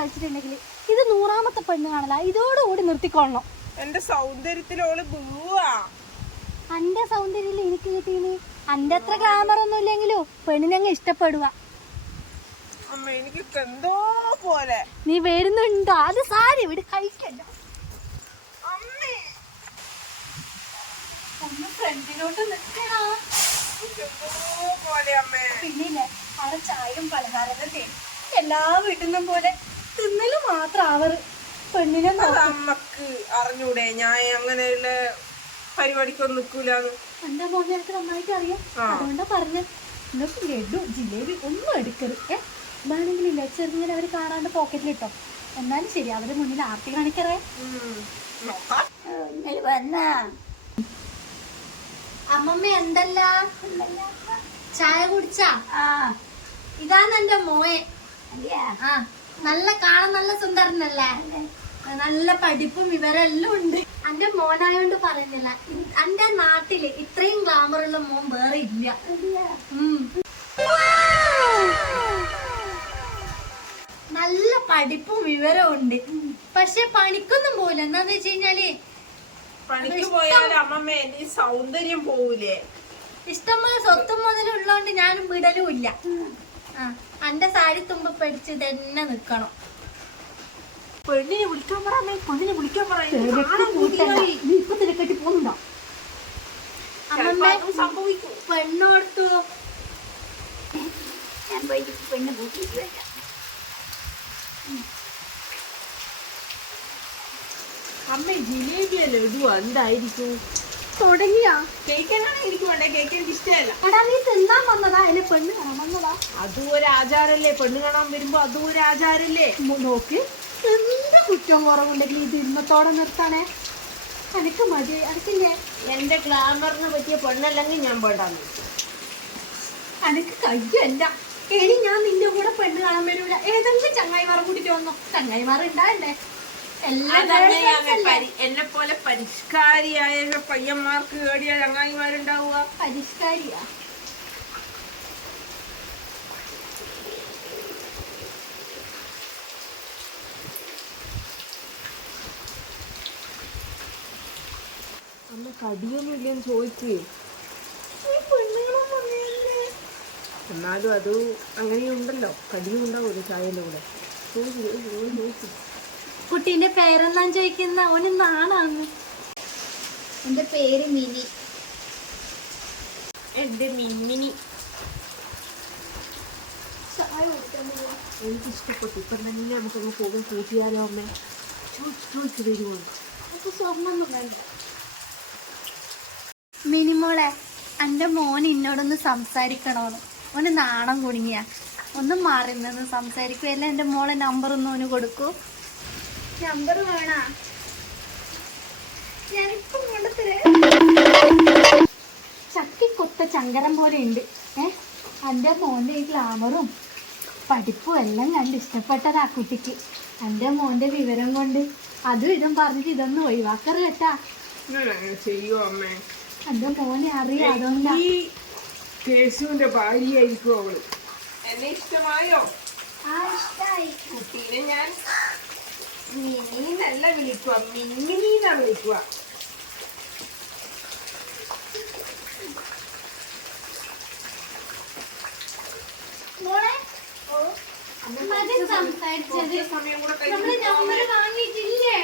കഴിച്ചിട്ടുണ്ടെങ്കിൽ ഇത് 100ാമത്തെ പെണ്ണ് കാണല. ഇതോടുകൂടി നിർത്തിക്കൊള്ളണം. എന്റെ സൗന്ദര്യത്തിലോള് വീവാ. അന്റെ സൗന്ദര്യം എനിക്ക് കിട്ടീന്. അന്റെ അത്ര ഗ്ലാമർ ഒന്നും ഇല്ലെങ്കിലും പെണ്ണിനങ്ങ് ഇഷ്ടപ്പെടുക. അമ്മ എനിക്ക് എന്തോ പോലെ. നീ വരുന്നുണ്ടോ? അത് സാരി ഇവിടെ കഴിക്കണ്ട. ഒന്ന് ഫ്രണ്ടിലോട്ട് നിൽക്കണോ? പിന്നില്ലേ അവിടെ ചായയും പലഹാരങ്ങൾ തേടി എല്ലാ വീട്ടിൽ നിന്നും പോലെ തിന്നല് മാത്രം അവർ പെണ്ണിനെ നമ്മക്ക് അറിഞ്ഞൂടെ ഞാൻ അങ്ങനെയുള്ള പരിപാടിക്കൊന്നും നിൽക്കൂലെന്ന്. എന്റെ മോനെ എനിക്ക് നന്നായിട്ട് അറിയാം. അതുകൊണ്ടാ പറഞ്ഞ നിങ്ങൾക്ക് ലഡു ജിലേബി ഒന്നും എടുക്കരുത്. വേണമെങ്കിലില്ല ചെറുങ്ങനെ അവര് കാണാണ്ട് പോക്കറ്റിലിട്ടോ. എന്നാലും ശരി അവരുടെ മുന്നിൽ ആർത്തി കാണിക്കറേ. അമ്മമ്മ എന്തല്ല ചായ കുടിച്ചാ? ഇതാണ് എന്റെ മോയെ. ആ നല്ല കാണാൻ നല്ല സുന്ദരനല്ലേ? നല്ല പഠിപ്പും വിവരെല്ലാം ഉണ്ട്. എന്റെ മോനായോണ്ട് പറയുന്നില്ല. എന്റെ നാട്ടില് ഇത്രയും ഗ്ലാമറുള്ള മോൻ വേറെ ഇല്ല. നല്ല പഠിപ്പും വിവരവും ഉണ്ട്. പക്ഷെ പണിക്കൊന്നും പോവില്ല. എന്താന്ന് വെച്ച് കഴിഞ്ഞാല് പണിക്ക് പോയാൽ അമ്മമ്മ നീ സൗന്ദര്യം പോവൂലേ? ഇഷ്ടംപോലെ സ്വത്തും മുതലുള്ളോണ്ട് ഞാനും വിടലും ഇല്ല. എന്റെ സാരി തുമ്പ പഠിച്ച് തന്നെ നിക്കണം. പെണ്ണിനെ വിളിക്കാൻ പറ. പെണ്ണിനെ വിളിക്കാൻ ഇപ്പൊ തിരക്കെട്ടി പോകുന്നുണ്ടോ? സംഭവിക്കും. പെണ്ണോർത്തു ഞാൻ പോയിട്ട് പെണ്ണ് കൂട്ടിയിട്ട് വരാം. അമ്മ ജിലേബിയ ലഡു എന്തായിരിക്കും? തുടങ്ങിയാ കേക്കാനാണ് എനിക്ക് വേണ്ടേ. കേക്ക് എനിക്ക് ഇഷ്ടമല്ല. എടാ നീ തിന്നാൻ വന്നതാ അല്ലെ പെണ്ണ് കാണാൻ വന്നതാ? അതും ഒരു ആചാരല്ലേ. പെണ്ണ് കാണാൻ വരുമ്പോ അതും ഒരു ആചാരല്ലേ. നോക്ക് എന്ത് കുറ്റവും കുറവുണ്ടെങ്കിൽ ഇത് ഇന്നത്തോടെ നിർത്താനേ. എനിക്ക് മതി. എനിക്കില്ലേ എന്റെ ഗ്ലാമറിന് പറ്റിയ പെണ്ണല്ലെങ്കിൽ ഞാൻ വേണ്ടാന്ന്. എനിക്ക് കഴിയല്ല. ഇനി ഞാൻ നിന്റെ കൂടെ പെണ്ണ് കാണാൻ വരൂല. ഏതെങ്കിലും ചങ്ങായിമാരെ കൂട്ടിട്ട് വന്നോ. ചങ്ങായിമാർ ഉണ്ടാണ്ടേ? എന്നെ പോലെ പരിഷ്കാരിയായ പയ്യന്മാർക്ക് കേടിയ ചങ്ങായിമാരുണ്ടാവുക. പരിഷ്കാരിയാ? അമ്മ കടിയൊന്നും ഇല്ലെന്ന് ചോദിക്കേ. എന്നാലും അത് അങ്ങനെയുണ്ടല്ലോ. കടിയും ഉണ്ടാവുമല്ലോ ചായന്റെ കൂടെ. ചോദിച്ചു കുട്ടീന്റെ പേരെല്ലാം ചോദിക്കുന്ന ഓന് നാണാന്ന്. എന്റെ പേര് മിനി. എന്റെ മിന്നിനി ചായ കുടിക്കാൻ പോവാ. എനിക്ക് ഇഷ്ടപ്പെട്ടു. ഇപ്പൊ തന്നെ നമുക്കൊന്ന് പോകും കൂട്ടിയാലോ അമ്മ? ചോദിച്ചു വരുമോ? നമുക്ക് സ്വർണ്ണൊന്നും വേണ്ട. മിനിമോളെ എന്റെ മോൻ എന്നോടൊന്ന് സംസാരിക്കണോന്ന്. ഓന് നാണം കുടുങ്ങിയ ഒന്ന് മാറി നിന്ന് സംസാരിക്കുവല്ല. എന്റെ മോളെ നമ്പർ ഒന്ന് ഓന് കൊടുക്കൂ. നമ്പർ വേണ? ഞാനിപ്പം കൊണ്ടുതരേ. ചക്കിക്കൊത്ത ചങ്കരം പോലെ ഉണ്ട്. എന്റെ മോന്റെ ഈ ഗ്ലാമറും പഠിപ്പും എല്ലാം കണ്ട് ഇഷ്ടപ്പെട്ടതാ കുട്ടിക്ക്. എന്റെ മോന്റെ വിവരം കൊണ്ട് അതും ഇതും പറഞ്ഞിട്ട് ഇതൊന്നും ഒഴിവാക്കറ് കേട്ടാ. ചെയ്യോ അമ്മേ? എന്റെ മോനെ അറിയാം. അതുകൊണ്ടാ. ഈ കേശുവിന്റെ ഭാര്യയായിരിക്കും അവള്. എന്നെ ഇഷ്ടമായോ? കുട്ടീനെ ഞാൻ മിനിന്നല്ല വിളിക്കുക, മിന്നിന്നാ വിളിക്കുക. സംസാരിച്ചത് നമ്മള് നമ്പർ വാങ്ങിയിട്ടില്ലേ?